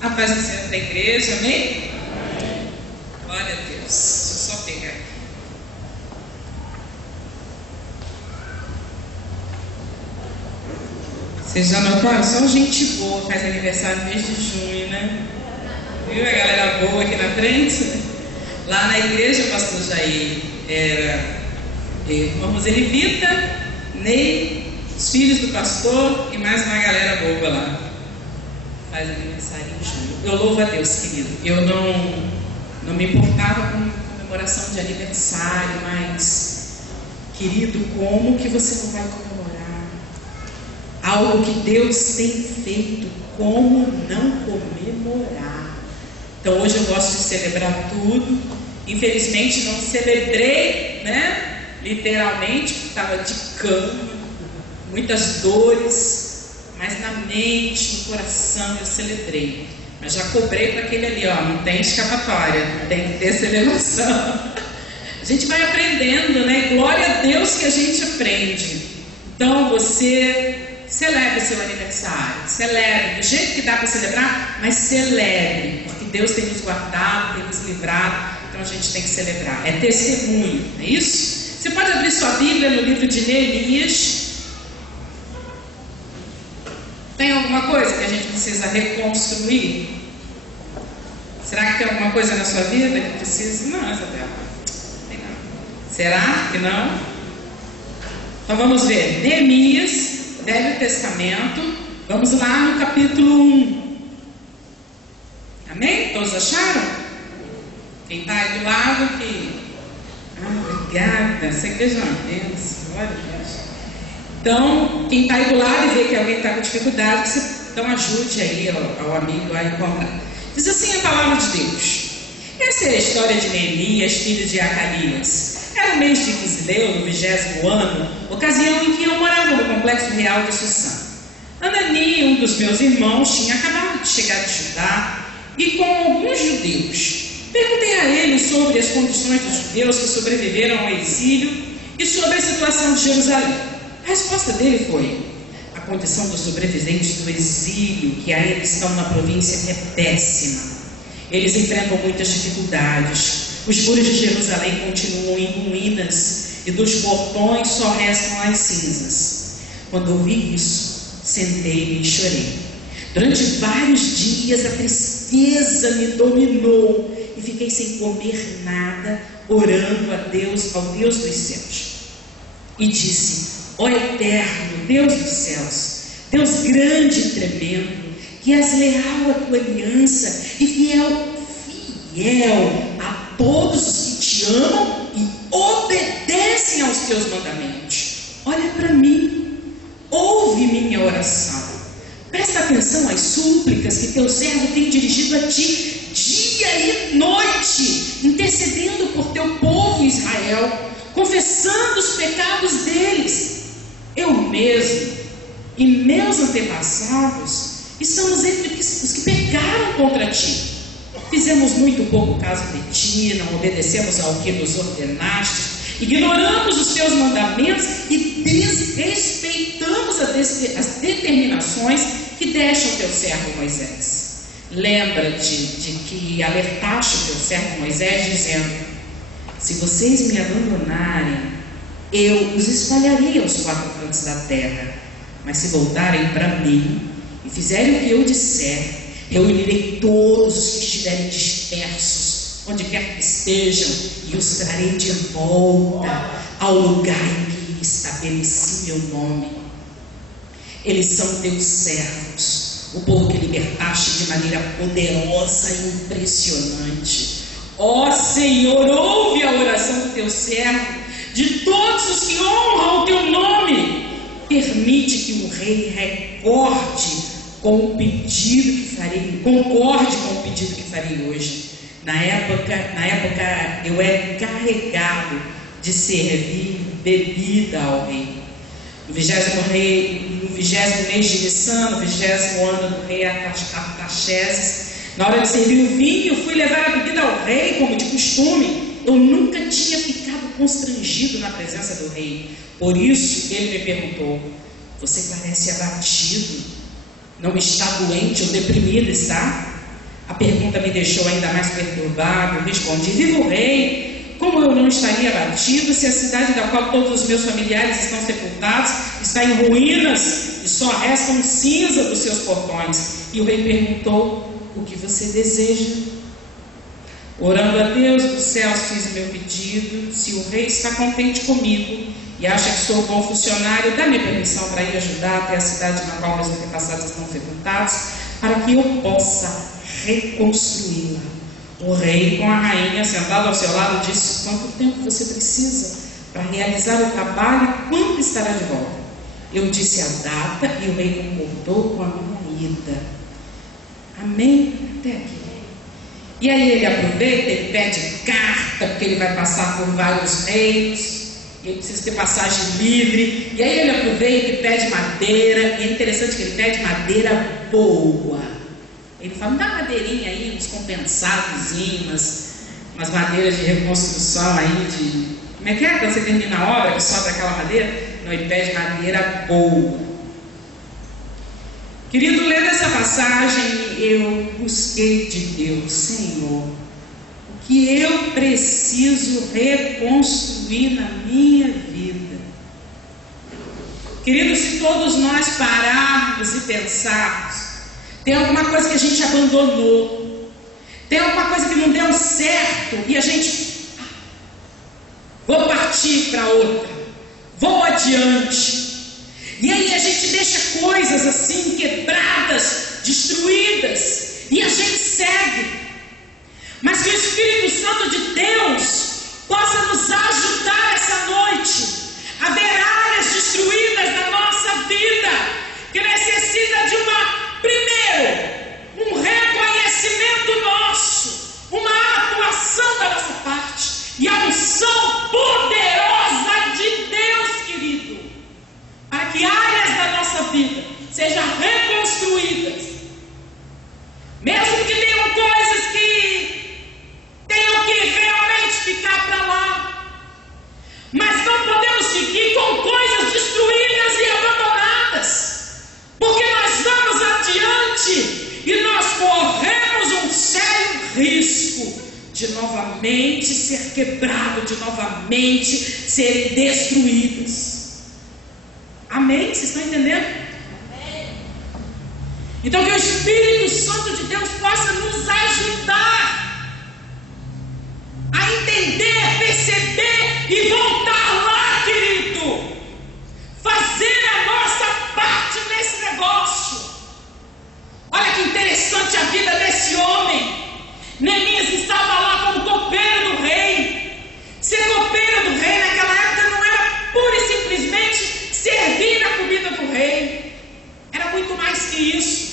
A paz do Senhor da igreja, amém? Glória a Deus. Deixa eu só pegar aqui. Vocês já notaram? Só gente boa faz aniversário no mês de junho, né? Viu a galera boa aqui na frente? Lá na igreja, o pastor Jair, irmã Roselivita, Ney, os filhos do pastor e mais uma galera boa lá. Faz aniversário em junho. Eu louvo a Deus, querido. Eu não me importava com comemoração de aniversário, mas, querido, como que você não vai comemorar algo que Deus tem feito? Como não comemorar? Então hoje eu gosto de celebrar tudo. Infelizmente não celebrei, né? Literalmente, porque estava de cama, muitas dores. Mas na mente, no coração eu celebrei. Mas já cobrei para aquele ali, ó, não tem escapatória, tem que ter celebração. A gente vai aprendendo, né? Glória a Deus que a gente aprende. Então você celebre seu aniversário, celebre do jeito que dá para celebrar, mas celebre, porque Deus tem nos guardado, tem nos livrado, então a gente tem que celebrar. É testemunho, não é isso? Você pode abrir sua Bíblia no livro de Neemias. Tem alguma coisa que a gente precisa reconstruir? Será que tem alguma coisa na sua vida que precisa? Não, Isabela. Tem não. Será que não? Então vamos ver. Neemias, Velho Testamento. Vamos lá no capítulo 1. Amém? Todos acharam? Quem está aí do lado que... obrigada. Essa igreja é uma bênção. Glória a Deus. Então, quem está aí do lado e vê que alguém está com dificuldade, então ajude aí ao amigo a encontrar. Diz assim a palavra de Deus. Essa é a história de Neemias, filho de Acalias. Era o mês de Quisleu, no 20º ano, ocasião em que eu morava no complexo real de Susã. Anani, um dos meus irmãos, tinha acabado de chegar de Judá e com alguns judeus. Perguntei a ele sobre as condições dos judeus que sobreviveram ao exílio e sobre a situação de Jerusalém. A resposta dele foi: a condição dos sobreviventes do exílio que ainda estão na província é péssima. Eles enfrentam muitas dificuldades. Os muros de Jerusalém continuam em ruínas e dos portões só restam as cinzas. Quando ouvi isso, sentei-me e chorei. Durante vários dias a tristeza me dominou e fiquei sem comer nada, orando a Deus, ao Deus dos céus. E disse: ó eterno, Deus dos céus, Deus grande e tremendo, que és leal à tua aliança e fiel a todos os que te amam e obedecem aos teus mandamentos. Olha para mim, ouve minha oração. Presta atenção às súplicas que teu servo tem dirigido a ti dia e noite, intercedendo por teu povo Israel, confessando os pecados deles. Eu mesmo e meus antepassados estamos entre os que pecaram contra ti. Fizemos muito pouco caso de ti, não obedecemos ao que nos ordenaste, ignoramos os teus mandamentos e desrespeitamos as determinações que deste ao teu servo Moisés. Lembra-te de que alertaste o teu servo Moisés dizendo: se vocês me abandonarem, eu os espalharei aos quatro cantos da terra. Mas se voltarem para mim e fizerem o que eu disser, reunirei todos os que estiverem dispersos, onde quer que estejam, e os trarei de volta ao lugar em que estabeleci meu nome. Eles são teus servos, o povo que libertaste de maneira poderosa e impressionante. Ó Senhor, ouve a oração do teu servo, de todos os que honram o teu nome. Permite que o rei concorde com o pedido que farei hoje. Na época eu era encarregado de servir bebida ao rei. No 20º mês de Nissan, no 20º ano do rei Artaxerxes, na hora de servir o vinho, fui levar a bebida ao rei, como de costume. Eu nunca tinha ficado constrangido na presença do rei. Por isso ele me perguntou: você parece abatido, não está doente ou deprimido, está? A pergunta me deixou ainda mais perturbado. Respondi: vivo rei, como eu não estaria abatido se a cidade da qual todos os meus familiares estão sepultados está em ruínas e só restam cinza dos seus portões? E o rei perguntou: o que você deseja? Orando a Deus dos céus, fiz o meu pedido. Se o rei está contente comigo e acha que sou um bom funcionário, dá-me permissão para ir ajudar até a cidade na qual meus antepassados estão sepultados, para que eu possa reconstruí-la. O rei, com a rainha sentado ao seu lado, disse: quanto tempo você precisa para realizar o trabalho e quando estará de volta? Eu disse a data e o rei concordou com a minha ida. Amém? Até aqui. E aí ele aproveita, ele pede carta, porque ele vai passar por vários reinos, e ele precisa ter passagem livre. E aí ele aproveita e pede madeira, e é interessante que ele pede madeira boa. Ele fala: dá madeirinha aí, uns compensadozinhos, umas madeiras de reconstrução aí, como é que é quando você termina a obra, que sobra aquela madeira? Não, ele pede madeira boa. Querido, lendo essa passagem, eu busquei de Deus: Senhor, o que eu preciso reconstruir na minha vida? Querido, se todos nós pararmos e pensarmos, tem alguma coisa que a gente abandonou, tem alguma coisa que não deu certo, e a gente, vou partir para outra, vou adiante. E aí a gente deixa coisas assim, quebradas, destruídas, e a gente segue. Mas que o Espírito Santo de Deus possa nos ajudar essa noite a ver áreas destruídas na nossa vida, que necessita de primeiro, um reconhecimento nosso, uma atuação da nossa parte, e a unção poderosa de Deus, querido, para que áreas da nossa vida sejam reconstruídas, mesmo que tenham coisas que tenham que realmente ficar para lá, mas não podemos seguir com coisas destruídas e abandonadas, porque nós vamos adiante e nós corremos um sério risco de novamente ser quebrado, de novamente serem destruídas. Amém? Vocês estão entendendo? Amém. Então que o Espírito Santo de Deus possa nos ajudar a entender, perceber e voltar lá, querido, fazer a nossa parte nesse negócio. Olha que interessante a vida desse homem. Neemias estava lá como copeiro do rei. Ser copeiro do rei naquela época não era pura e simplesmente servir a comida do rei. Era muito mais que isso.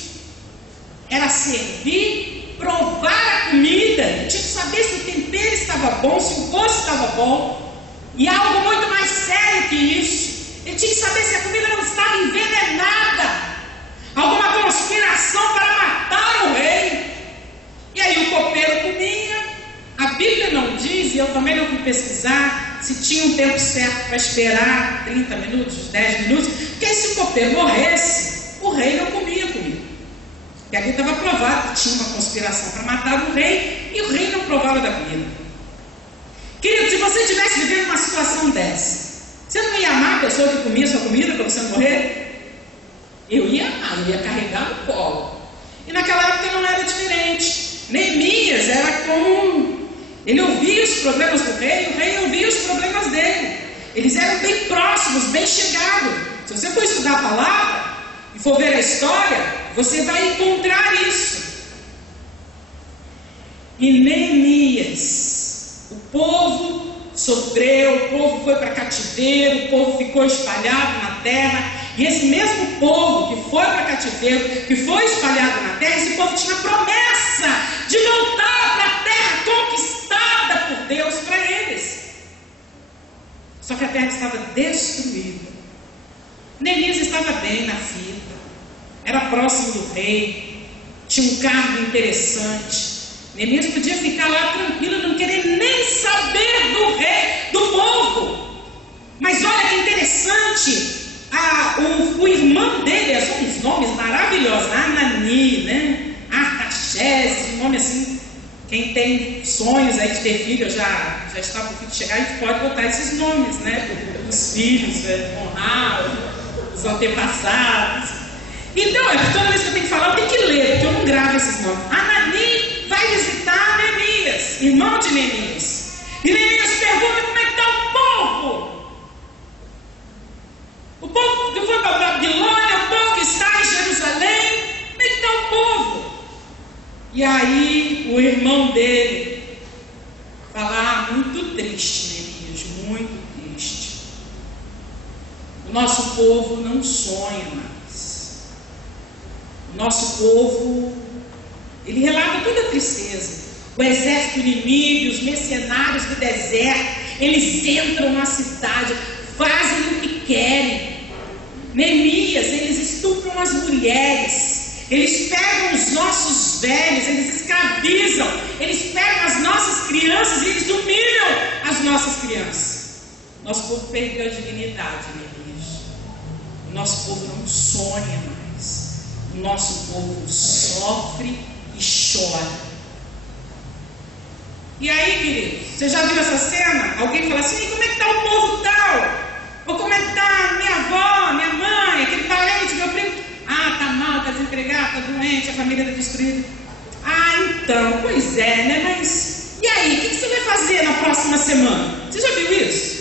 Era servir, provar a comida. Ele tinha que saber se o tempero estava bom, se o gosto estava bom. E algo muito mais sério que isso, ele tinha que saber se a comida não estava envenenada, alguma conspiração para matar o rei. E aí o copeiro comia. A Bíblia não diz, e eu também não fui pesquisar, se tinha um tempo certo para esperar 30 minutos, 10 minutos, porque se o copeiro morresse, o rei não comia comida. Porque ali estava provado que tinha uma conspiração para matar o rei, e o rei não provava da comida. Querido, se você estivesse vivendo uma situação dessa, você não ia amar a pessoa que comia sua comida para você não morrer? Eu ia amar, eu ia carregar no colo. E naquela época não era diferente. Neemias era como... Ele ouvia os problemas do rei, o rei ouvia os problemas dele. Eles eram bem próximos, bem chegados. Se você for estudar a palavra e for ver a história, você vai encontrar isso. E Neemias, o povo sofreu, o povo foi para cativeiro, o povo ficou espalhado na terra. E esse mesmo povo que foi para cativeiro, que foi espalhado na terra, esse povo tinha promessa de voltar para a terra conquistada por Deus para eles. Só que a terra estava destruída. Neemias estava bem na fita, era próximo do rei, tinha um cargo interessante. Neemias podia ficar lá tranquilo, não querer nem saber do rei, do povo. Mas olha que interessante. O irmão dele, são uns nomes maravilhosos, Anani, né? Artaxerxes, um nome Quem tem sonhos aí de ter filho, já está por fim de chegar, a gente pode botar esses nomes, né? Os filhos, honrar os antepassados. Então, toda vez que eu tenho que falar, eu tenho que ler, porque eu não gravo esses nomes. Anani vai visitar Neemias, irmão de Neemias. E Neemias pergunta como é que está o povo. O povo que foi para a Babilônia, o povo que está em Jerusalém, como é que está o povo? E aí o irmão dele fala, muito triste, Neemias, muito triste. O nosso povo não sonha mais. O nosso povo, ele relata toda a tristeza. O exército inimigo, os mercenários do deserto, eles entram na cidade, fazem o que querem. Neemias, eles estupram as mulheres. Eles pegam os nossos velhos, eles escravizam, eles pegam as nossas crianças e eles humilham as nossas crianças. Nosso povo perdeu a dignidade, Neemias. O nosso povo não sonha mais. O nosso povo sofre e chora. E aí, querido, você já viu essa cena? Alguém fala assim, como é que está o povo tal? Ou como é que está minha avó, minha mãe, aquele parente, meu primo? Ah, tá mal, tá desempregado, tá doente, a família está destruída. Ah, então, pois é, né? Mas e aí, o que você vai fazer na próxima semana? Você já viu isso?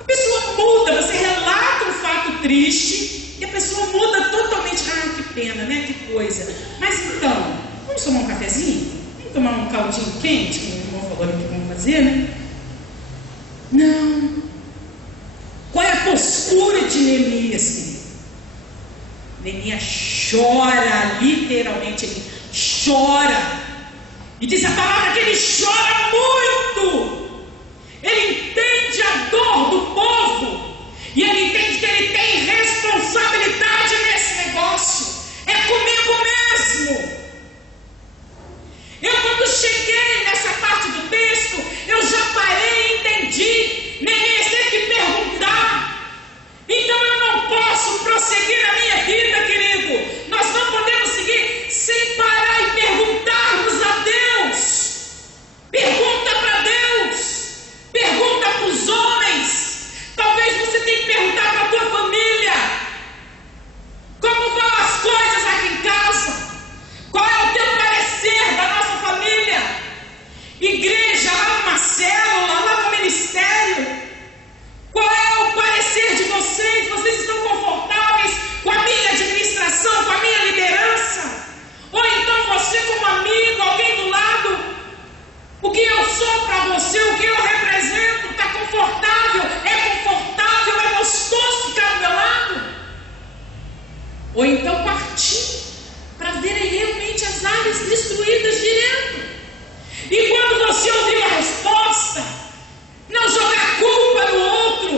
A pessoa muda, você relata um fato triste e a pessoa muda totalmente. Ah, que pena, né? Que coisa. Mas então, vamos tomar um cafezinho? Vamos tomar um caldinho quente, como o irmão falou que vamos fazer, né? Não. Qual é a postura de Neemias, querido? Neemias chora, literalmente, ele chora. E diz a palavra que ele chora muito. Ele entende a dor do povo. E ele entende que ele tem responsabilidade nesse negócio. É comigo mesmo. Eu, quando cheguei nessa parte do texto, eu já parei e entendi. Neemias teve que perguntar. Então eu não posso prosseguir na minha vida, querido. Nós não podemos seguir sem parar e perguntarmos a Deus. Pergunta para Deus. Pergunta para os homens. Talvez você tenha que perguntar para a tua família. Como vão as coisas aqui em casa? Qual é o teu parecer da nossa família? Igreja, lá numa célula, lá no ministério. Qual é o parecer de vocês? Vocês estão confortáveis com a minha administração, com a minha liderança? Ou então você como amigo, alguém do lado, o que eu sou para você, o que eu represento, está confortável, é gostoso ficar do meu lado? Ou então partir para verem realmente as áreas destruídas de dentro. E quando você ouvir a resposta, não jogar culpa no outro,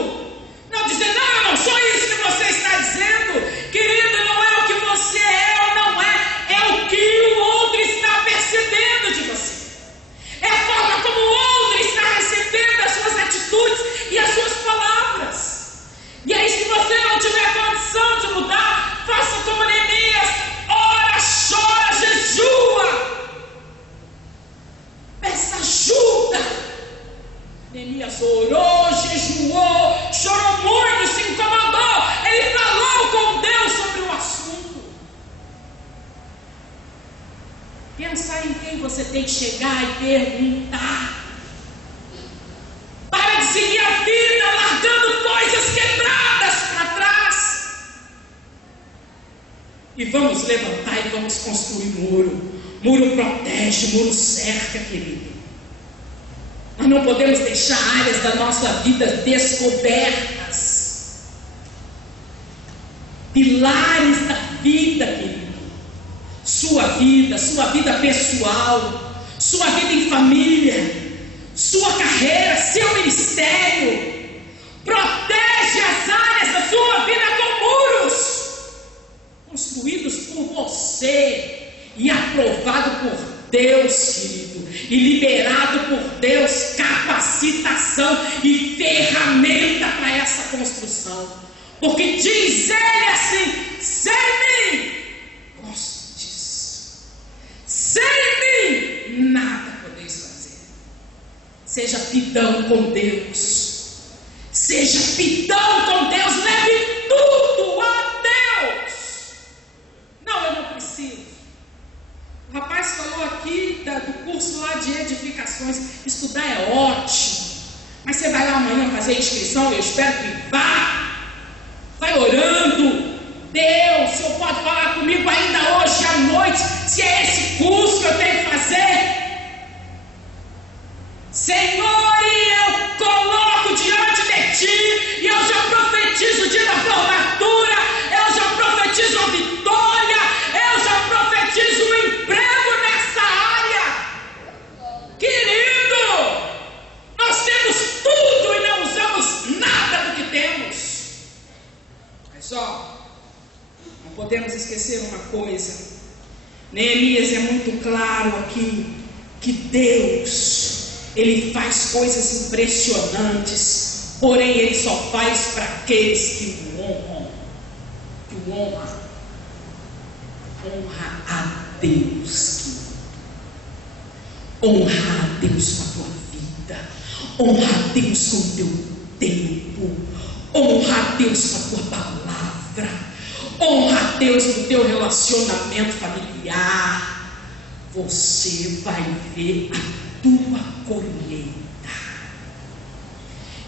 não dizer, não, eu não sou isso que você está dizendo, querido, não é o que você é ou não é, é o que o outro está percebendo de você, é a forma como o outro está recebendo as suas atitudes e as suas palavras. E aí, se você não tiver condição de mudar, faça como Neemias, ora, chora, jejua, peça ajuda. Neemias orou, jejuou, chorou muito, se incomodou. Ele falou com Deus sobre o assunto. Pensar em quem você tem que chegar e perguntar. Para de seguir a vida largando coisas quebradas para trás. E vamos levantar e vamos construir muro. Muro protege, muro cerca, querido. Nós não podemos deixar áreas da nossa vida descobertas. Pilares da vida, querido. Sua vida pessoal, sua vida em família, sua carreira, seu ministério. Protege as áreas da sua vida com muros construídos por você e aprovado por Deus, querido, e liberado por Deus capacitação e ferramenta para essa construção, porque diz ele assim: sem mim, gosto disso, sem mim Seja pidão com Deus. Seja pidão com Deus. Leve tudo a Deus. Não, eu não preciso. O rapaz falou aqui do curso lá de edificações. Estudar é ótimo. Mas você vai lá amanhã fazer a inscrição? Eu espero que vá. Vai orando. Deus, o Senhor pode falar comigo ainda hoje à noite, se é esse curso que eu tenho que fazer. Senhor, eu coloco diante de Ti, e eu já profetizo o dia da formatura, eu já profetizo a vitória, eu já profetizo o emprego nessa área. Querido, nós temos tudo e não usamos nada do que temos. Mas não podemos esquecer uma coisa. Neemias é muito claro aqui que Deus, Ele faz coisas impressionantes, porém Ele só faz para aqueles que o honram. Que o honra. Honra a Deus. Honra a Deus com a tua vida. Honra a Deus com o teu tempo. Honra a Deus com a tua palavra. Honra a Deus no teu relacionamento familiar. Você vai ver a tua colheita.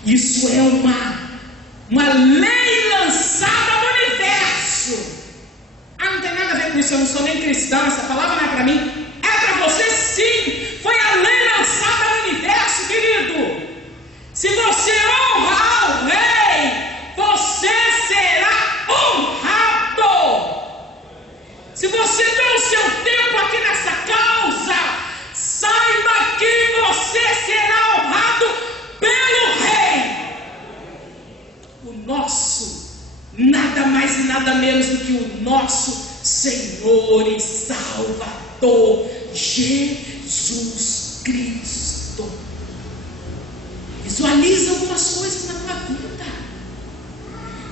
Isso é uma lei lançada no universo. Não tem nada a ver com isso, eu não sou nem cristã, essa palavra não é para mim. É para você sim. Foi a lei lançada no universo, querido. Se você honra ao rei, você será honrado. Se você dá o seu tempo aqui nessa causa, saiba que você será honrado pelo rei. O nosso, nada mais e nada menos do que o nosso Senhor e Salvador, Jesus Cristo. Visualiza algumas coisas na tua vida.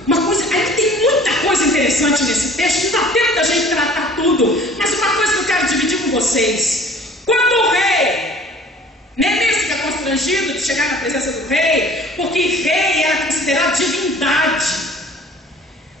Uma coisa, aí tem muita coisa interessante nesse texto, não dá tempo da gente tratar tudo, mas uma coisa que eu quero dividir com vocês. Quando o rei, Neemias fica constrangido de chegar na presença do rei, porque rei era considerado divindade.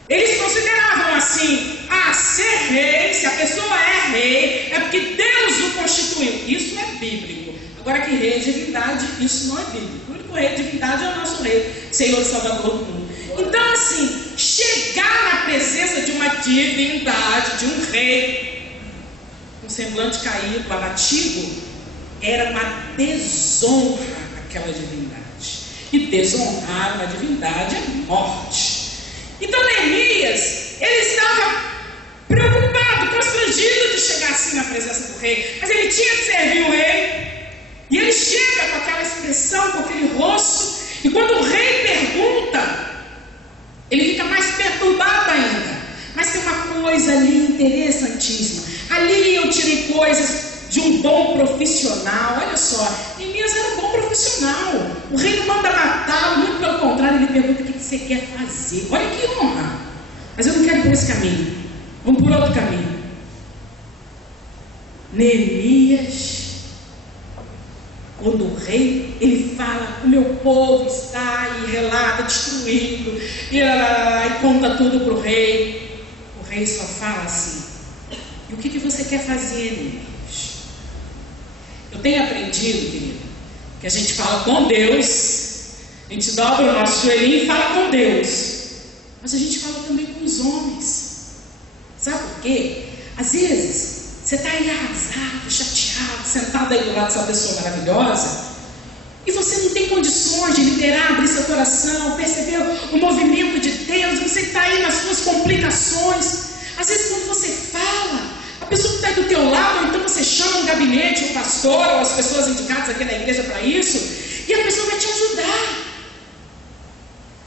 Eles consideravam assim, ser rei, se a pessoa é rei, é porque Deus o constituiu. Isso é bíblico. Agora que rei é divindade, isso não é bíblico. O único rei de divindade é o nosso rei, Senhor e Salvador do mundo. Então assim, chegar na presença de uma divindade, de um rei, com semblante caído, abatido, era uma desonra àquela divindade. E desonrar uma divindade é morte. Então Neemias, ele estava preocupado, constrangido de chegar assim na presença do rei, mas ele tinha que servir o rei. E ele chega com aquela expressão, com aquele rosto, e quando o rei pergunta, ele fica mais perturbado ainda. Mas tem uma coisa ali interessantíssima. Ali eu tirei coisas de um bom profissional. Olha só, Neemias era um bom profissional. O rei não manda matá-lo, muito pelo contrário, ele pergunta o que você quer fazer. Olha que honra. Mas eu não quero ir por esse caminho. Vamos por outro caminho. Neemias, quando o rei, ele fala, o meu povo está aí, relata, destruído, e conta tudo para o rei. O rei só fala assim, e o que você quer fazer, Neemias? Eu tenho aprendido, querido, que a gente fala com Deus, a gente dobra o nosso joelhinho e fala com Deus, mas a gente fala também com os homens. Sabe por quê? Às vezes você está aí arrasado, chateado, sentado aí do lado dessa pessoa maravilhosa, e você não tem condições de liberar, abrir seu coração, perceber o movimento de Deus, você está aí nas suas complicações. Às vezes quando você fala, a pessoa que está aí do teu lado, ou então você chama um gabinete, um pastor, ou as pessoas indicadas aqui na igreja para isso, e a pessoa vai te ajudar.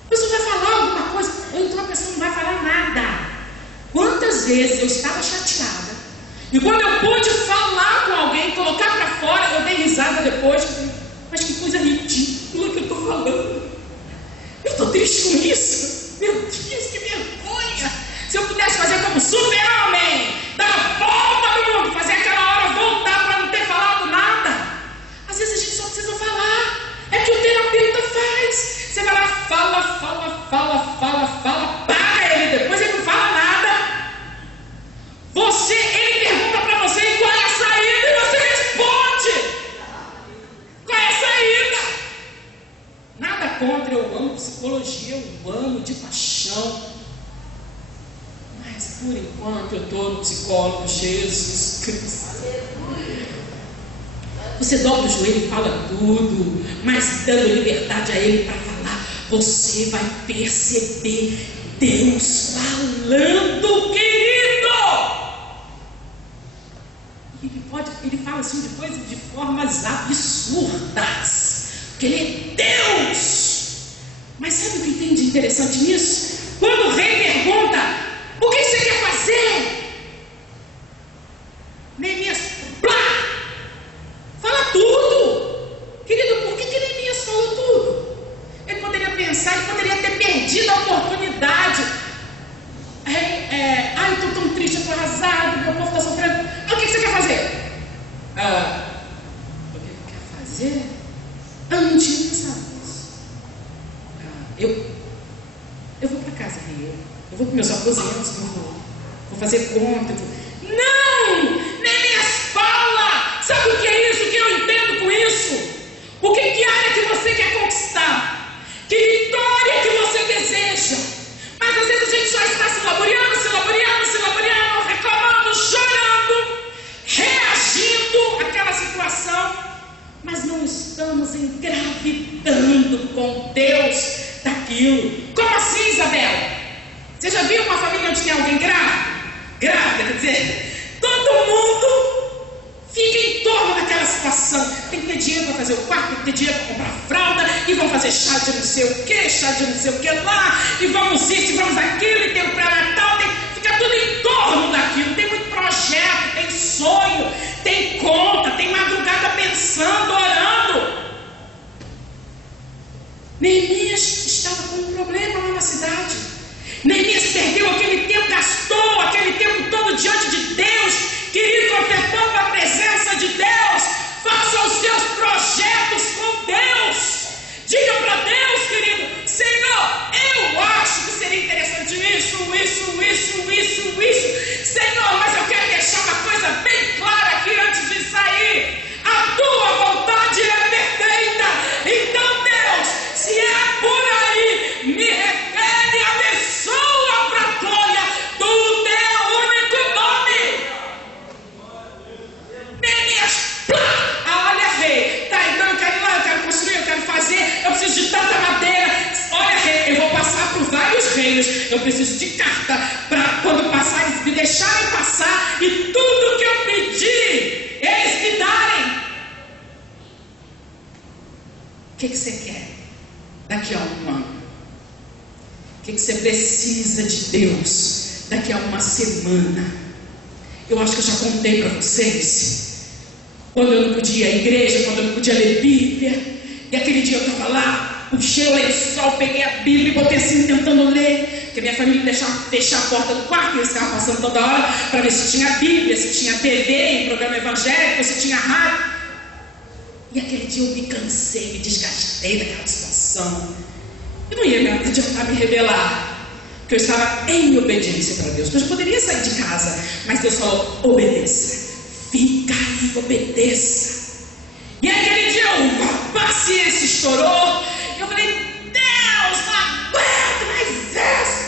A pessoa vai falar alguma coisa, ou então a pessoa não vai falar nada. Quantas vezes eu estava chateada, e quando eu pude falar com alguém, colocar para fora, eu dei risada depois, mas que coisa ridícula que eu estou falando. Eu estou triste com isso. Meu Deus, que vergonha. Se eu pudesse fazer como super-homem, dar a volta no mundo, fazer aquela hora voltar para não ter falado nada. Às vezes a gente só precisa falar. psicólogo, Jesus Cristo. Você dobra o joelho e fala tudo, mas dando liberdade a ele para falar, você vai perceber Deus falando, querido. Ele fala assim de coisas de formas absurdas, porque ele é Deus. Mas sabe o que tem de interessante nisso? Quando o rei pergunta, o que você quer fazer? Neemias, blá, fala tudo. Querido, por que Neemias falou tudo? Ele poderia pensar, ele poderia ter perdido a oportunidade. Eu estou tão triste, eu estou arrasado, meu povo está sofrendo. O que você quer fazer? O que ele quer fazer? Eu não tinha pensado nisso. Eu vou para casa, rei. Eu vou para meus aposentos, vou fazer conta. Não! Neemias fala! Sabe o que é isso? O que eu entendo com isso? O que área que você quer conquistar? Que vitória que você deseja? Mas às vezes a gente só está se laboreando, reclamando, chorando, reagindo àquela situação, mas não estamos engravidando com Deus daquilo. Como assim, Isabela? Você já viu uma família onde tem alguém grávida? Grávida, quer dizer, todo mundo fica em torno daquela situação. Tem que ter dinheiro para fazer o quarto, tem que ter dinheiro para comprar fralda, e vão fazer chá de não sei o que, chá de não sei o que lá, e vamos isso, e vamos aquilo, e tem o pré-natal, fica tudo em torno daquilo. Tem muito projeto, tem sonho, tem conta, tem madrugada pensando, orando. Neemias estava com um problema lá na cidade. Neemias perdeu aquele tempo, gastou aquele tempo todo diante de Deus, querido, ofertando a presença de Deus. Faça os seus projetos com Deus. Diga para Deus, querido, Senhor, eu acho que seria interessante isso. Senhor, mas eu quero deixar uma coisa bem clara aqui antes de sair. A tua vontade é perfeita. Então, Deus, se é por aí, me refere, abençoa para a glória do teu único nome. Neemias, olha, rei, tá, então eu quero ir lá, eu quero construir, eu quero fazer, eu preciso de tanta madeira. Olha, rei, eu vou passar por vários reinos, eu preciso de carta para quando passar, eles me deixarem passar e tudo que eu pedi, eles me darem. O que você quer daqui a um ano? O que você precisa de Deus daqui a uma semana? Eu acho que eu já contei para vocês. Quando eu não podia ir à igreja, quando eu não podia ler Bíblia, e aquele dia eu estava lá, puxei o lençol, peguei a Bíblia e botei assim tentando ler, porque minha família deixava fechar a porta do quarto, e eles ficavam passando toda hora para ver se tinha Bíblia, se tinha TV, programa evangélico, se tinha rádio. E aquele dia eu me cansei, me desgastei daquela situação. Eu não ia adiantar me rebelar, porque eu estava em obediência para Deus. Eu poderia sair de casa, mas Deus falou, obedeça. Fica aí, obedeça. E aí aquele dia a paciência estourou. Eu falei, Deus, não aguento mais isso.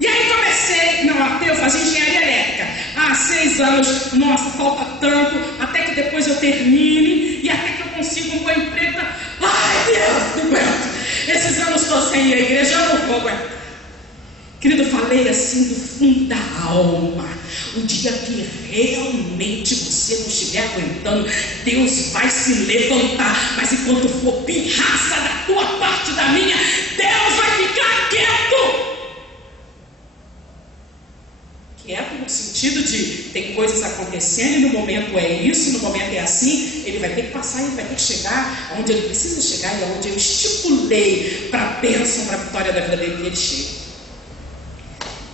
E aí comecei, até eu fazia engenharia elétrica. 6 anos, nossa, falta tanto, até que depois eu termine, e até que eu consiga um bom emprego. Ai, Deus, não aguento. Esses anos estou sem ir à igreja, eu não vou aguentar. Querido, eu falei assim do fundo da alma. O dia que realmente você não estiver aguentando, Deus vai se levantar. Mas enquanto for pirraça da tua parte, da minha, Deus vai ficar quieto. Quieto no sentido de tem coisas acontecendo e no momento é isso, no momento é assim. Ele vai ter que passar, ele vai ter que chegar onde ele precisa chegar e onde eu estipulei para a bênção, para a vitória da vida dele, que ele chegue.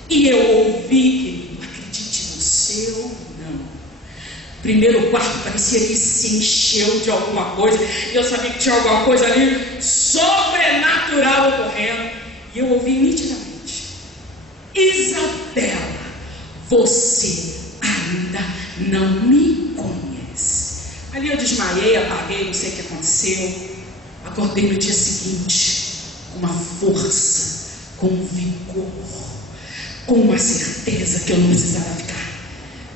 E eu ouvi, querido, acredite no seu ou não. Primeiro o quarto parecia que se encheu de alguma coisa. Eu sabia que tinha alguma coisa ali sobrenatural ocorrendo. E eu ouvi nitidamente: Isabela, você ainda não me conhece. Ali eu desmaiei, apaguei, não sei o que aconteceu. Acordei no dia seguinte com uma força, com um vigor, com uma certeza que eu não precisava ficar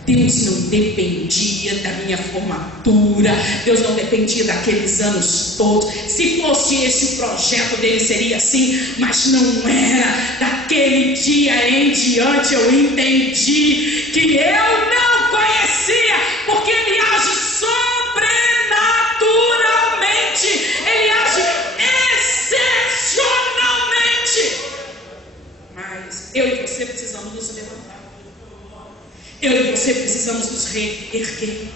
Deus não dependia da minha formatura, Deus não dependia daqueles anos todos. Se fosse esse o projeto dele, seria assim, mas não era. Daquele dia em diante eu entendi que eu não conhecia, porque ele age sobrenaturalmente, ele age excepcionalmente. Mas eu e você precisamos nos levantar. Eu e você precisamos nos reerguer.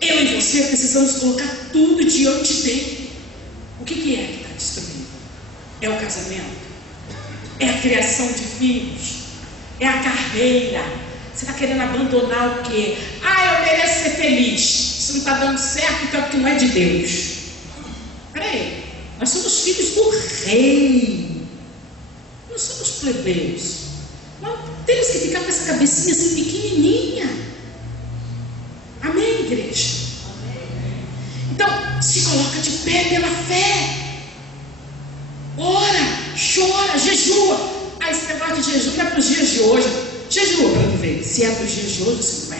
Eu e você precisamos colocar tudo diante dele. O que é que está destruindo? É o casamento? É a criação de filhos? É a carreira? Você está querendo abandonar o quê? Eu mereço ser feliz. Isso não está dando certo, então porque não é de Deus. Peraí, nós somos filhos do rei. Não somos plebeus. Nós temos que ficar com essa cabecinha assim pequenininha. Amém, igreja? Então, se coloca de pé pela fé. Ora, chora, jejua. Esse negócio de jejum não é para os dias de hoje. Jejua para tu ver se é para os dias de hoje ou se não é.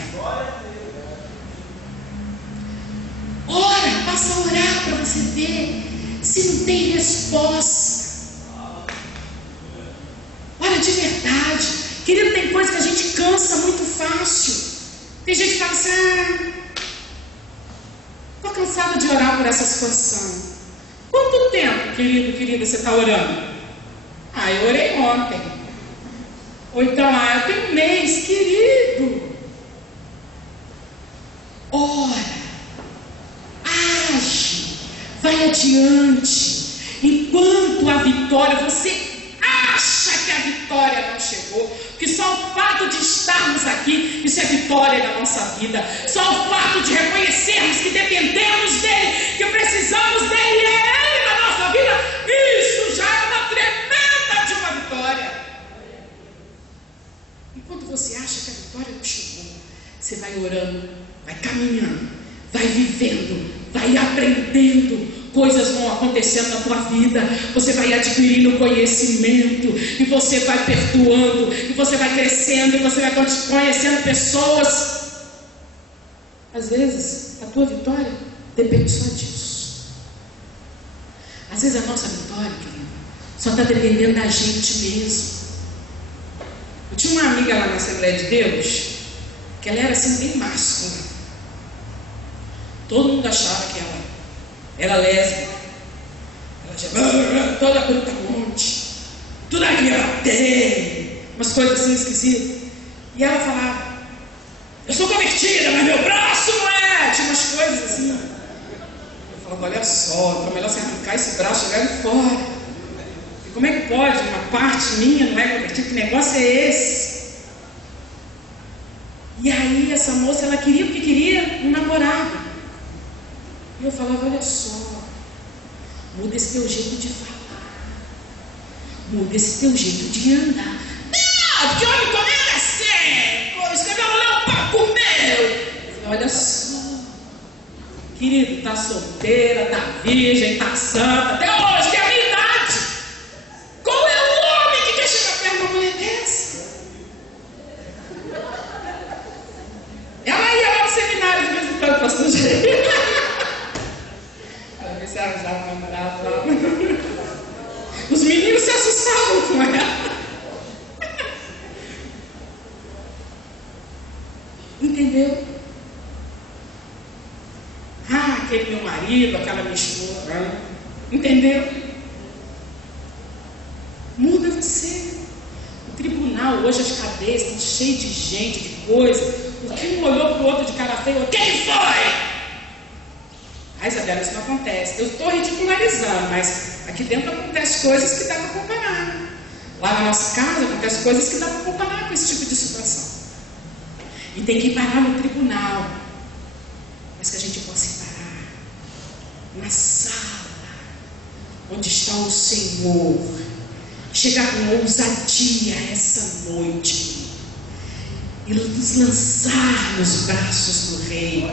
Ora, passa a orar para você ver se não tem resposta. Ora de verdade. Querido, tem coisa que a gente cansa muito fácil. Tem gente que fala assim: estou cansado de orar por essa situação. Quanto tempo, querido, querida, você está orando? Eu orei ontem. Ou então, eu tenho um mês, querido. Ora, age, vai adiante. Enquanto a vitória, você acha que a vitória não chegou, que só o fato de estarmos aqui, isso é vitória na nossa vida. Só o fato de reconhecermos que dependemos dele, que precisamos dele, é ele na nossa vida, isso já é uma tremenda de uma vitória. Enquanto você acha que a vitória não chegou, você vai orando, vai caminhando, vai vivendo, vai aprendendo. Coisas vão acontecendo na tua vida, você vai adquirindo conhecimento, e você vai perdoando, e você vai crescendo, e você vai conhecendo pessoas. Às vezes, a tua vitória depende só disso. Às vezes a nossa vitória, querida, só está dependendo da gente mesmo. Eu tinha uma amiga lá na Assembleia de Deus, que ela era assim bem máscula. Todo mundo achava que ela era lésbica. Ela já toda brutamonte, tudo aqui ela tem, umas coisas assim esquisitas. E ela falava: eu sou convertida, mas meu braço não é. Tinha umas coisas assim. Eu falava: olha só, então é melhor você arrancar esse braço e jogar ele fora. E como é que pode? Uma parte minha não é convertida? Que negócio é esse? E aí essa moça, ela queria porque queria um namorado. E eu falava: olha só, muda esse teu jeito de falar, muda esse teu jeito de andar. Não, porque homem comer assim, escreveu um leão para comer. Olha só, querido, tá solteira, tá virgem, tá santa, até hoje tem a minha idade. Qual é o homem que quer chegar perto de uma mulher dessa? Ela ia lá no seminário de vez em quando, pastor Jair. Se arranjava um namorado lá. Os meninos se assustavam com ela. Entendeu? Aquele meu marido, aquela minha esposa. Entendeu? Muda você. O tribunal, hoje as cadeias estão cheias de gente, de coisa. Porque um olhou para o outro de cara feia. Quem foi? Isabela, isso não acontece. Eu estou ridicularizando, mas aqui dentro acontece coisas que dá para comparar. Lá na nossa casa acontece coisas que dá para comparar com esse tipo de situação. E tem que parar no tribunal, mas que a gente possa parar na sala onde está o Senhor. Chegar com ousadia essa noite e nos lançar nos braços do Rei.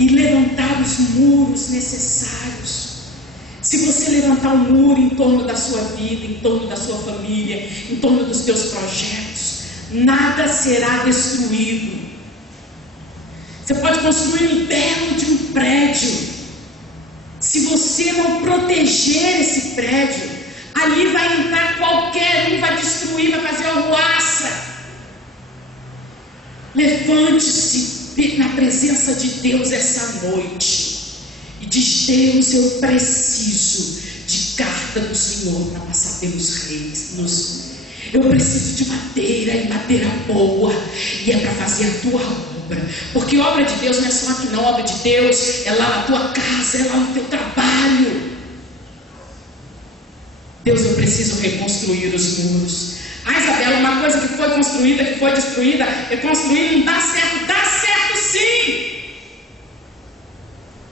E levantar os muros necessários. Se você levantar um muro em torno da sua vida, em torno da sua família, em torno dos teus projetos, nada será destruído. Você pode construir um belo de um prédio. Se você não proteger esse prédio, ali vai entrar qualquer um, vai destruir, vai fazer arruaça. Levante-se na presença de Deus essa noite e diz: Deus, eu preciso de carta do Senhor para passar pelos reis. Eu preciso de madeira, e madeira boa, e é para fazer a tua obra. Porque obra de Deus não é só aqui não, obra de Deus é lá na tua casa, é lá no teu trabalho. Deus, eu preciso reconstruir os muros. Ah, Isabela, uma coisa que foi construída, que foi destruída, reconstruir não dá certo. Dá certo sim.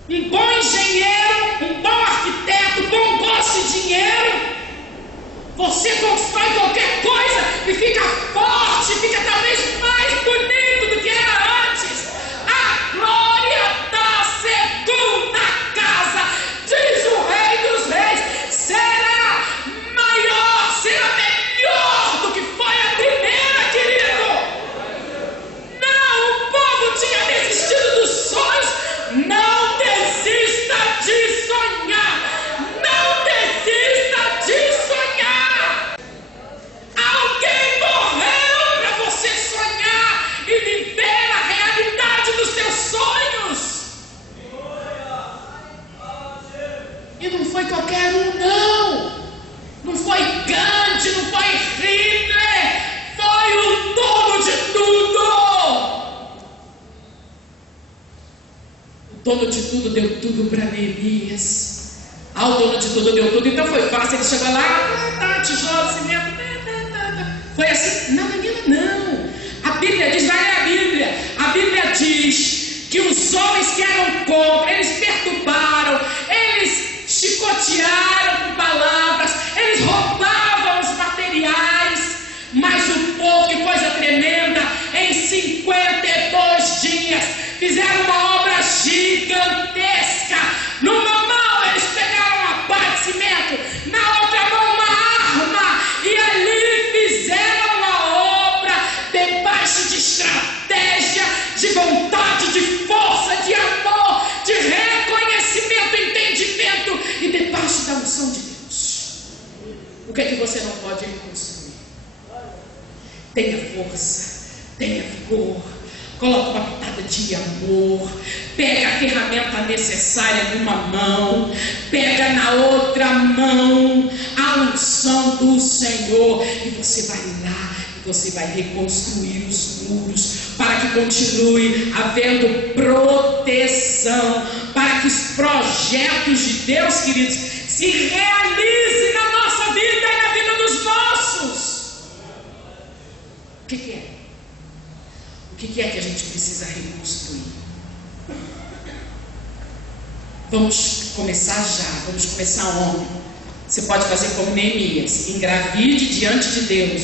Um bom engenheiro, um bom arquiteto, bom gosto de dinheiro, você constrói qualquer coisa e fica forte, fica talvez mais bonito do que era antes. A glória da segunda casa, diz o Rei dos Reis, será maior, será melhor do que foi a primeira, querido. Não, o povo tinha desistido dos sonhos. Não desista de sonhar. Não desista de sonhar. Alguém morreu para você sonhar e viver a realidade dos seus sonhos. E não foi qualquer um, não. Não foi Gandhi, não foi Hitler. Foi o dono de tudo. O dono de tudo deu tudo para Neemias. O dono de tudo deu tudo, então foi fácil. Ele chegou lá, tijolo, cimento. Foi assim? Não, não. A Bíblia diz, vai ler a Bíblia. A Bíblia diz que os homens que eram contra, eles perturbaram, eles chicotearam com palavras, eles roubavam os materiais. Mas o povo, que coisa tremenda, em 52 dias fizeram uma obra gigantesca. Numa mão eles pegaram uma pá de cimento, na outra mão uma arma, e ali fizeram uma obra debaixo de estratégia, de vontade, de força, de amor, de reconhecimento, entendimento e debaixo da unção de Deus. O que é que você não pode reconstruir? Tenha força, tenha vigor, coloque uma pitada de amor, pega a ferramenta necessária numa mão, pega na outra mão a unção do Senhor, e você vai lá, e você vai reconstruir os muros, para que continue havendo proteção, para que os projetos de Deus, queridos, se realizem na nossa vida e na vida dos nossos. O que é? O que é que a gente precisa reconstruir? Vamos começar já, vamos começar ontem. Você pode fazer como Neemias, engravide diante de Deus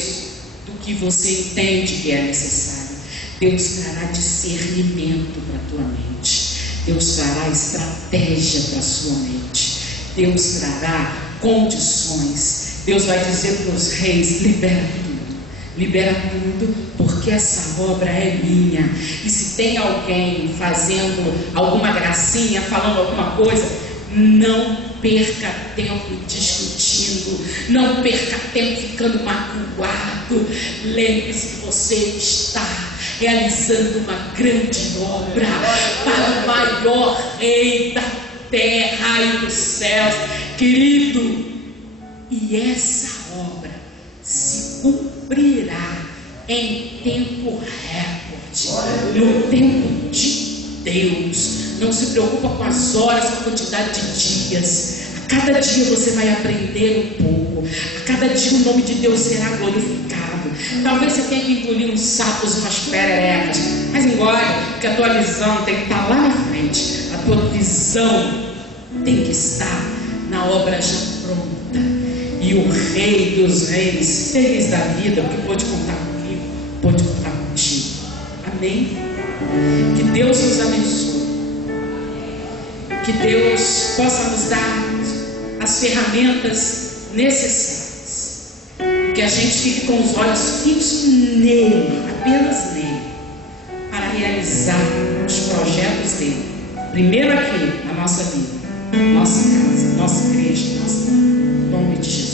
do que você entende que é necessário. Deus trará discernimento para a tua mente. Deus trará estratégia para a sua mente. Deus trará condições. Deus vai dizer para os reis: libera tudo, porque essa obra é minha. E se tem alguém fazendo alguma gracinha, falando alguma coisa, não perca tempo discutindo, não perca tempo ficando magoado. Lembre-se que você está realizando uma grande obra para o maior rei da terra e dos céus, querido. E essa obra se cumprirá em tempo recorde, no tempo de Deus. Não se preocupa com as horas, com a quantidade de dias. A cada dia você vai aprender um pouco. A cada dia o nome de Deus será glorificado. Talvez você tenha que engolir uns sapos, umas pererecas, mas engole, porque a tua visão tem que estar lá na frente. A tua visão tem que estar na obra já pronta. E o Rei dos Reis, feliz da vida, porque pode contar comigo, pode contar contigo. Amém? Que Deus nos abençoe. Que Deus possa nos dar as ferramentas necessárias. Que a gente fique com os olhos fixos nele, apenas nele, para realizar os projetos dele. Primeiro aqui, na nossa vida, nossa casa, nossa igreja, nosso nome de Jesus.